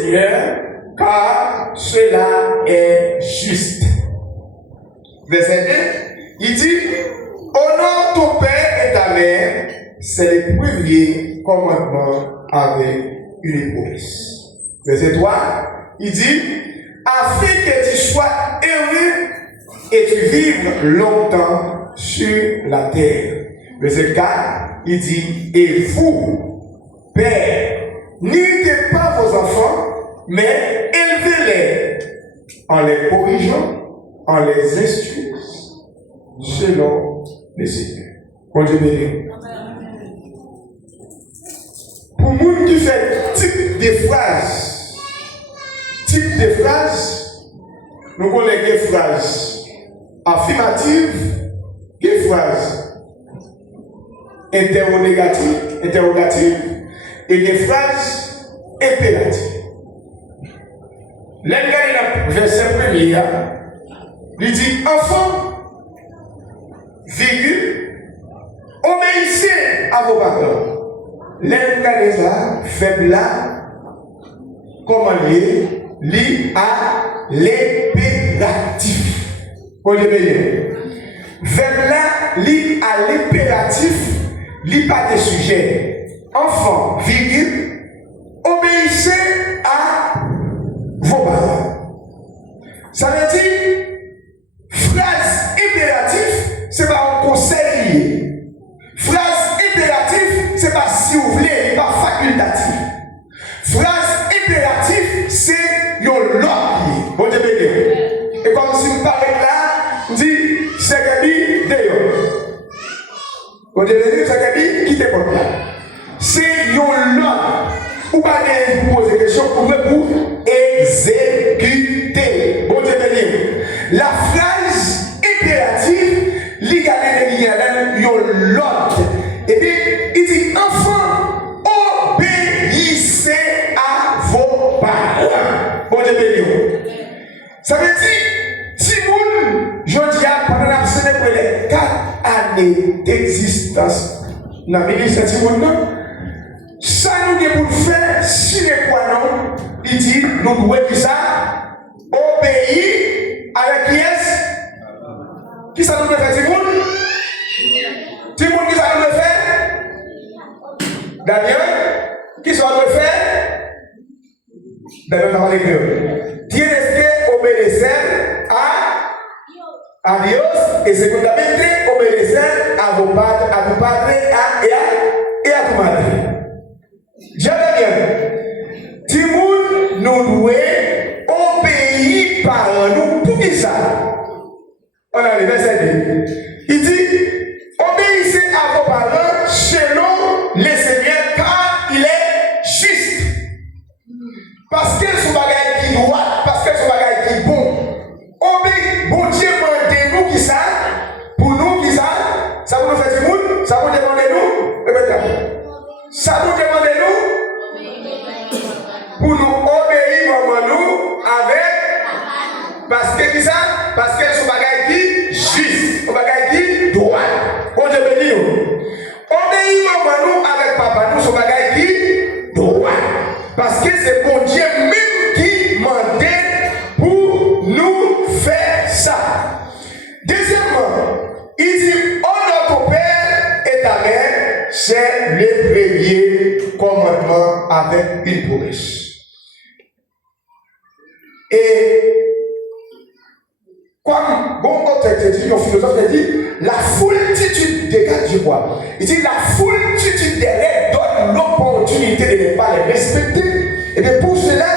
Seigneur, car cela est juste. Verset 2, il dit, honore ton père et ta mère, c'est le premier commandement avec une promesse. Verset 3, il dit, afin que tu sois heureux et tu vives longtemps sur la terre. Verset 4, il dit, et vous, pères, n'imitez pas vos enfants, mais élevez-les en les corrigeant, en les instruisant, selon le Seigneur. Bon Dieu béni. Pour nous qui fait type de phrases, nous connaissons des phrases affirmatives, des phrases interrogatives et des phrases impératives. Le verset premier, il dit enfant, virgule, obéissez à vos parents. L'Église faible comment lié à l'impératif. Pour le meilleur. Faible lié à l'impératif, lié pas des sujets. Enfant, virgule, obéissez à vos parents. Ça veut dire, phrase impérative, c'est pas un conseil. Phrase impérative, c'est pas si vous voulez, pas facultatif. Phrase impérative, c'est un lot. Bon Dieu béni. Et comme si vous parlez là, vous dites, c'est Gabi, d'ailleurs. Bon Dieu béni, c'est Gabi, quittez votre là. C'est un lot. Ou pas de poser des questions pour exécuter. Bon Dieu béni. La phrase impérative, l'autre. Et puis, il dit, enfants, obéissez à vos parents. Bon Dieu béni. Ça veut dire, si vous, je dis, pendant la semaine pour les 4 années d'existence, dans le ministère de Timoun, ça nous est pour faire, si les quoi non, il dit, nous devons dire ça, obéir avec qui est-ce? Qui ça nous doit faire, Timoun? Timoun, qui ça nous doit faire? Damien? Qui ça nous doit faire? Damien, on va l'écrire. Tienes que obedecer a Dios y segundamente obedecer a tu padre y a tu madre. Ya Damien, Timoun nous doit obéir par nous pour qui ça? On a le verset 2. Il dit, obéissez à vos parents selon le Seigneur car il est juste. Parce que son bagage qui droit, parce que son bagage qui bon. Obéissez, bon Dieu demandez-nous qui ça, pour nous qui ça vous nous fait du monde, ça vous demandez nous, ça vous demandez nous, pour nous obéir maman nous avec, parce que qui ça, parce que son bagage qui juste, son bagage qui droit. Bon Dieu béni nous. Obéir maman nous avec papa nous, son bagage qui droit. Parce que c'est bon Dieu même qui mandait pour nous faire ça. Deuxièmement, il dit, honore ton père et ta mère, c'est le premier commandement avec une promesse. Et comme bon un philosophe dit, la foultitude des gars du roi. Il dit la foultitude des règles donne l'opportunité de ne pas les respecter. Et bien pour cela,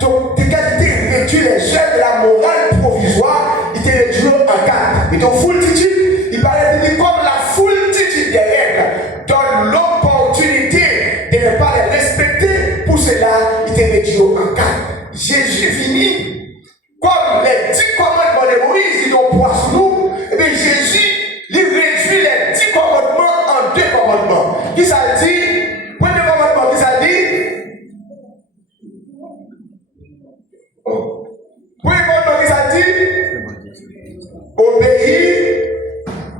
donc tes qualités réduisent les jeunes de la morale provisoire, il te réduit en 4. Et donc foultitude, il paraît de dire comme la foultitude des règles donne l'opportunité de ne pas les respecter. Pour cela, il te réduit en 4. Jésus finit comme les 10 commandements de Moïse, ils ont poids sur nous. Et bien Jésus, il réduit les 10 commandements en 2 commandements. Qui ça dit? Premier commandement, qui ça dit? Premier commandement, qui ça dit? Obéir,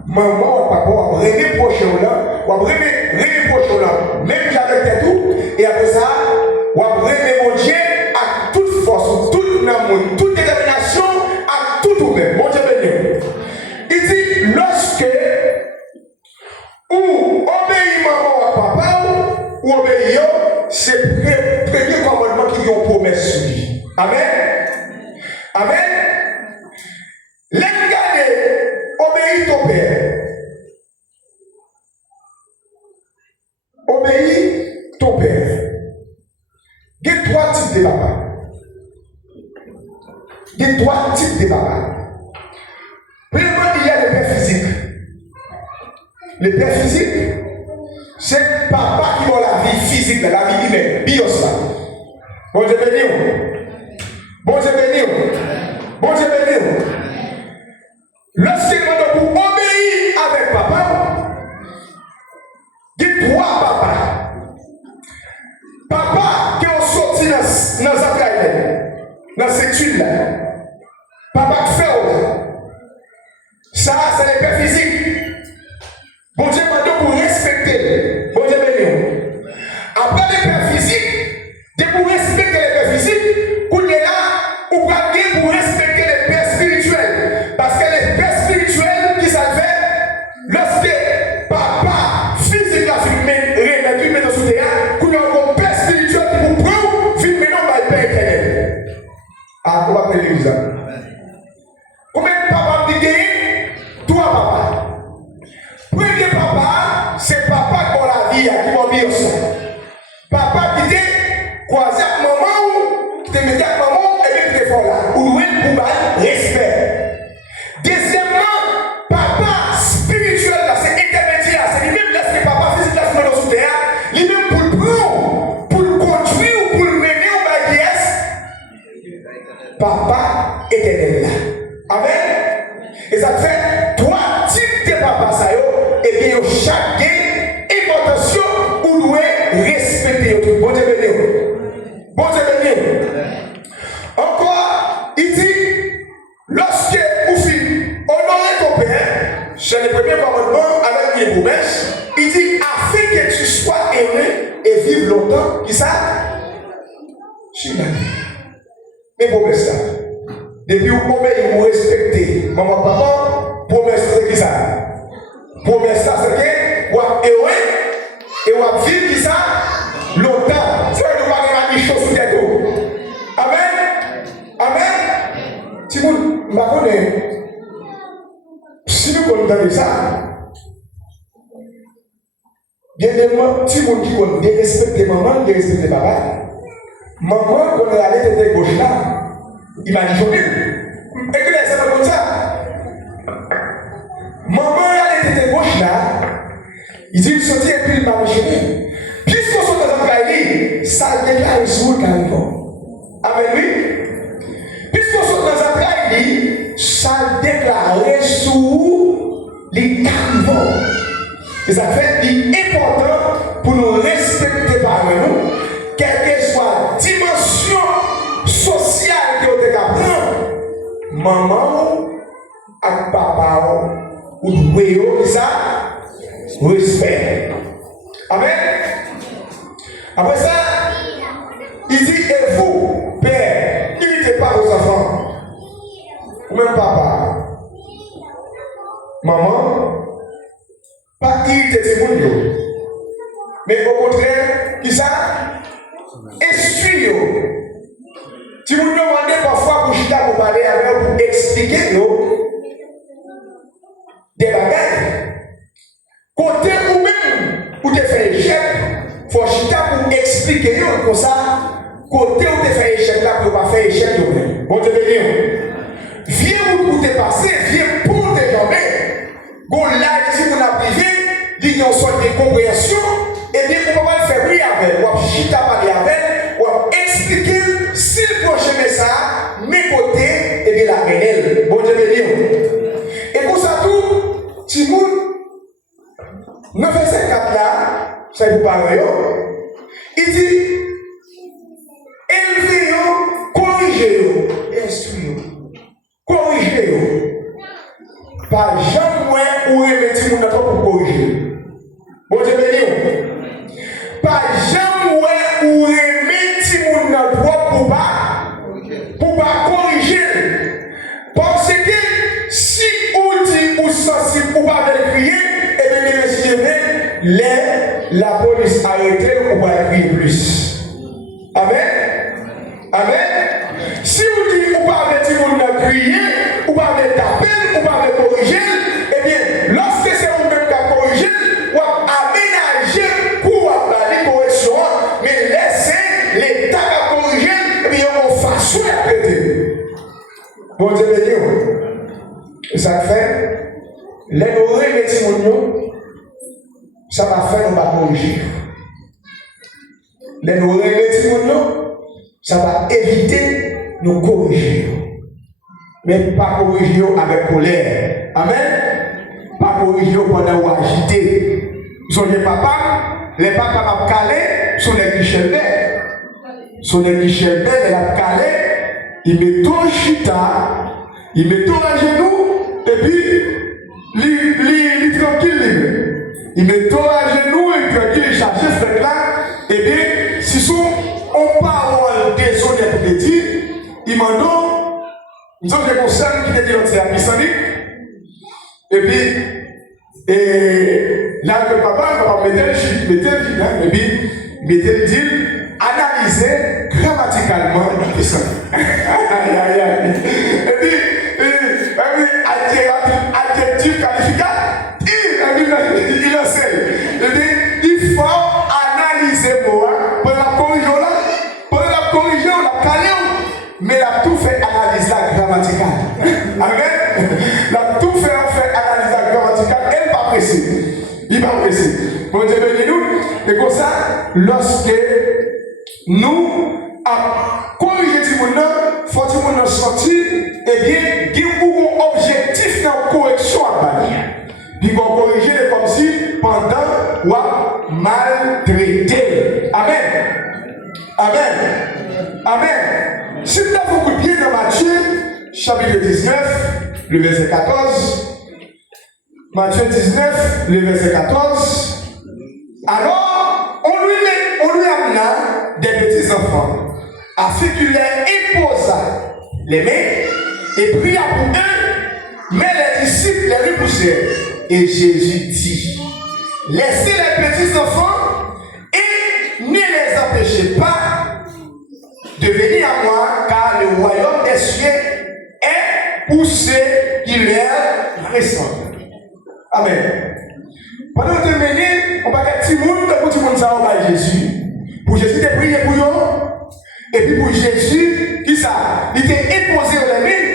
maman, papa, on va remettre prochain là, on va remettre prochain là, même avec tes tout, et après ça, on va remettre mon Dieu à Amen. Amen. L'engagé, obéis ton père. Obéis ton père. Il y a 3 types de papa. Il y a 3 types de papa. Premièrement, il y a le père physique. Le père physique, c'est papa qui a la vie physique, la vie humaine, bios là. Bon Dieu béni. Bon Dieu béni. Bon Dieu béni. Lorsqu'il demande pour obéir avec papa, il y a 3 papas. Papa qui ont sorti dans les entrailles, dans cette étude là. Papa qui fait ça, c'est le père physique. Bon Dieu demande pour respecter. Bon Dieu béni. Après le père physique, pour respecter les pères physiques, qu'on est là, ou pour respecter les pères spirituels. Parce que les pères spirituels, qui ça fait, lorsque papa physique a filmé dans ce théâtre, qu'on a un père spirituel qui vous prend, filmer non par le père éternel. Ah, on va appeler l'église. Combien de papas dit gagner? 3 papas. Premier papa, c'est papa qui a la vie, qui va vivre ça. Papa qui dit, croisé avec maman, qui te met avec maman, et puis qui te fait là. Ou louer pour respect. Deuxièmement, papa spirituel, là, c'est intermédiaire. C'est lui-même là, c'est papa physique, là, c'est dans ce théâtre. Lui-même pour le prendre, pour le conduire, ou pour le mener au baguette. Papa éternel là. Amen. Et ça fait 3 types de papa, ça y est. Et bien, chaque importance, ou doit respecter. Bon Dieu béni. Bon Dieu béni. Encore, il dit, lorsque vous finissez honorer ton père, c'est le premier commandement avec les promesses, il dit, afin que tu sois aimé et vive longtemps, qui ça? Sur la vie. Les promesses là. Depuis vous obéissez, vous respectez. Maman, papa, promesse c'est qui ça? Promesse là, c'est que vous êtes heureux et vous êtes vivre qui ça? Longtemps. C'est vrai que vous avez une chose sur tête. Amen. Amen. Si vous me connaissez, si vous connaissez ça, bien évidemment, si vous qui respectez maman, qui respectez papa, maman, quand elle allait de gauche là, il m'a dit, écoutez, ça va comme ça. Maman, elle était gauche là. Il dit, il sortit et puis il m'a enchaîné. Puisqu'on sort dans un cahier, ça déclare sur le carreau. Amen, oui. Puisqu'on sort dans un cahier, ça déclare sur les carnivores. Et ça fait important pour nous respecter par nous, quelle que soit dimension sociale que vous avez appris, maman et papa, ou nous ça, respect. Amen. Après ça, il dit, et vous, père, imitez pas vos enfants, ou même papa, maman, pas imiter tes gens, mais au contraire, qui ça? Essuie. Si vous demandez parfois pour Chita pour parler avec vous, pour expliquer des bagages, côté ou même pour te faire échec, il faut Chita pour expliquer comme ça, côté où te faire échec là, pour ne pas faire échec. Bon Dieu béni. Viens pour te passer, viens pour te jamber. Bon là, si vous n'avez privé, il y a une sorte de compréhension, et bien vous pouvez le faire oui avec, ou Chita parler avec, ou expliquer. S'il faut aimer ça, mes côtés, et bien la pénelle. Bon Dieu béni. Et pour ça tout, Timoun, 9 verset 4 là, ça vous parle, il dit, élevez-vous, corrigez-vous, instruisez-vous, corrigez-vous. Pas jamais où est le Timoun pour corriger. Bon Dieu béni. Pas jamais où est pour pas corriger. Parce que si on dit ou sensible ou pas de crier, et bien la police arrête ou va crier plus. Amen. Amen. crier, ou pas taper, ou pas corriger, eh bien, lorsque c'est vous-même qui a corrigé, ou aménager pour avoir des corrections, mais laissez l'État qui a corrigé, eh bien, on façon à péter. Bon Dieu béni. Et ça fait, les nourrir les timonions, ça va faire nous pas corriger. Les nourrir les timonions, ça va éviter nous corriger. Mais pas corriger avec colère. Amen. Pas corriger pendant ou agité. Son les papas, les papas m'ont calé, sont les guichets. Sont les guichets, elle a calé, il met tout en chita, il met tout à genoux, et puis, il tranquille. Il met tout à genoux, il tranquille, il cherche ce truc-là, et bien, si son on parle des zones de dire, il m'en donne, nous avons des conseils qui étaient dans la puissance, et puis, là, le papa mettait le et puis, il mettait le deal, analyser grammaticalement la puissance. Et puis, adjectif qualificatif, il enseigne. Il faut analyser moi, pour la corriger, on la calé, mais la tout fait analyse la grammaticale. Amen. La tout fait analyse la grammaticale, elle pas précis. Il pas précis. Bon Dieu béni nous, et comme ça, lorsque nous avons corrigé tout le monde, il faut que tout le monde sortir, et bien, il y a un objectif dans la correction à bannir. Puis on corriger comme si pendant ou maltraité. Amen. Amen. Amen. Si vous avez beaucoup bien dans Matthieu, chapitre 19, le verset 14. Matthieu 19, le verset 14. Alors, on lui amena des petits enfants, afin qu'il les imposa les mains et pria pour eux, mais les disciples les repoussèrent. Et Jésus dit, laissez les petits enfants et ne les empêchez pas de venir à moi, car le royaume des cieux est pour ceux qui leur ressemblent. Amen. Pendant que vous menez, on va dire petit monde, pour tout le monde, ça va Jésus. Pour Jésus, il a prié pour eux. Et puis pour Jésus, qui ça? Il était imposé aux mains.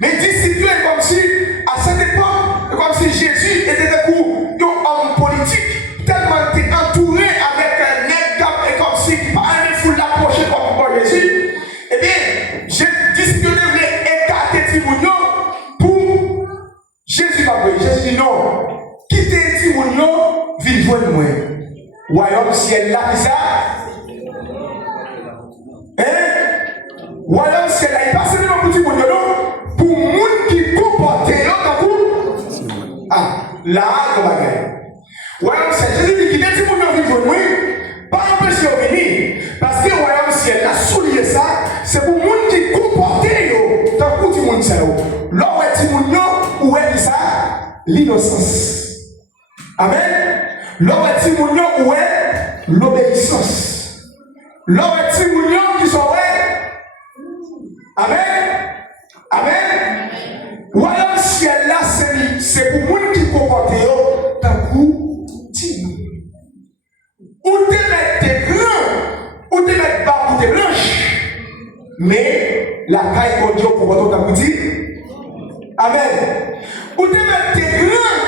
Mais disciple comme si, à cette époque, comme si Jésus était un homme politique, tellement était entouré avec un nez et comme si, pas un foule l'approcher comme Jésus. Eh bien, disciple devait écarter Timounio pour Jésus m'a pris. Jésus dit non. Quittez Timounio, vive joindre moi. Royaume ciel là, qui ça? Royaume ciel là, il passe seulement pour Timounio, non? Pour les gens qui comportent dans coup. Ah, là, on va gagner. Royaume ciel, Jésus dit quittez Timounio, vive joindre moi. Pas empêcher de venir. Parce que royaume ciel là, souligner ça, c'est pour les gens qui comportent dans coup Timounio. Là où est Timounio, où est ça? L'innocence. Amen. L'homme est Timounio où est l'obéissance. L'homme est Timounio qui sont vrais. Amen. Amen. Royaume ciel là, c'est pour les gens qui comportent d'un coup Timounio. Ou te mettre tes grands, ou te mettre bas ou te blanches. Mais la caille pour Dieu comporte d'un coup Timounio. Amen. Ou te mettre tes grands,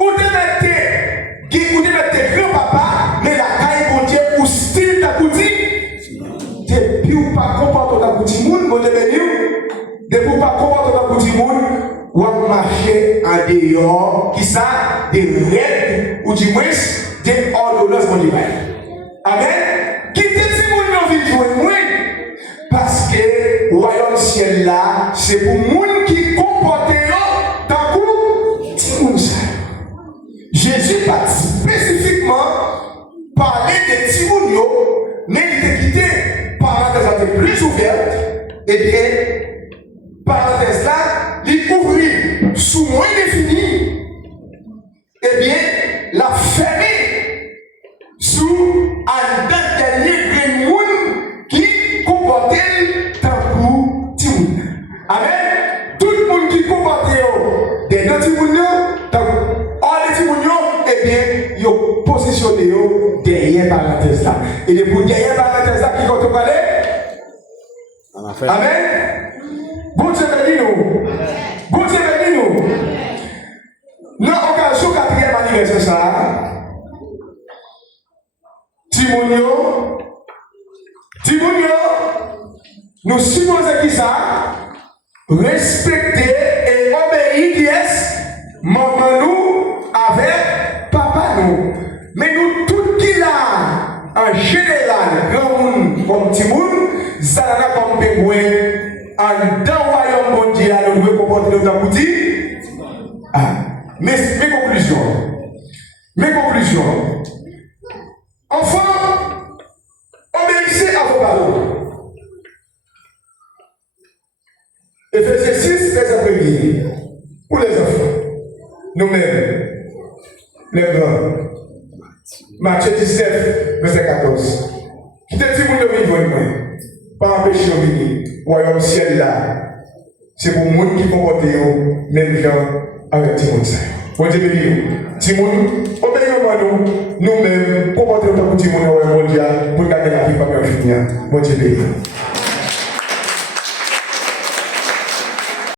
ou te mettre tes grands-papas, mais la caille pour Dieu ou style ta boutique. Depuis ou pas comporter ta boutique, mon devenu, depuis ou pas comporter ta boutique, ou à marcher en dehors, qui ça, des règles, ou du moins, des ordonnances, mon divin. Amen. Quittez si vous n'avez pas joué moins, parce que le royaume ciel là, c'est pour les gens qui comportent dans coup, Jésus va spécifiquement parler de Timounio, mais il était quitté parenthèse plus ouverte, et bien, parenthèse là, il ouvrit sous moins défini, et bien, la fermée sous un dernier monde qui comportait un coup Timounio. Amen. Tout Amen. Bon Dieu bénis nous. Bon Dieu bénis nous. Dans l'occasion 4e anniversaire ça, Timonio, nous supposons qui ça? Respecter et obéir qui est maman nous avec papa nous. Mais nous tout qui là, en général, grand monde comme Timoun, ça n'a comme pingouin, en dans le royaume mondial, nous devons comporter notre abouti. Mes conclusions. Enfants, obéissez à vos parents. Éphésiens 6, les après-midi, pour les enfants, nous-mêmes, les grands. Matthieu 19, verset 14. Qui te dit, vous devez venir, pas empêcher de venir, royaume ciel là. C'est pour les gens qui comportent même gens avec Timon. Bon Dieu béni. Timon, obéissez-moi nous-mêmes, comportez-nous comme Timon au royaume mondial pour garder la vie par le Bon Dieu béni.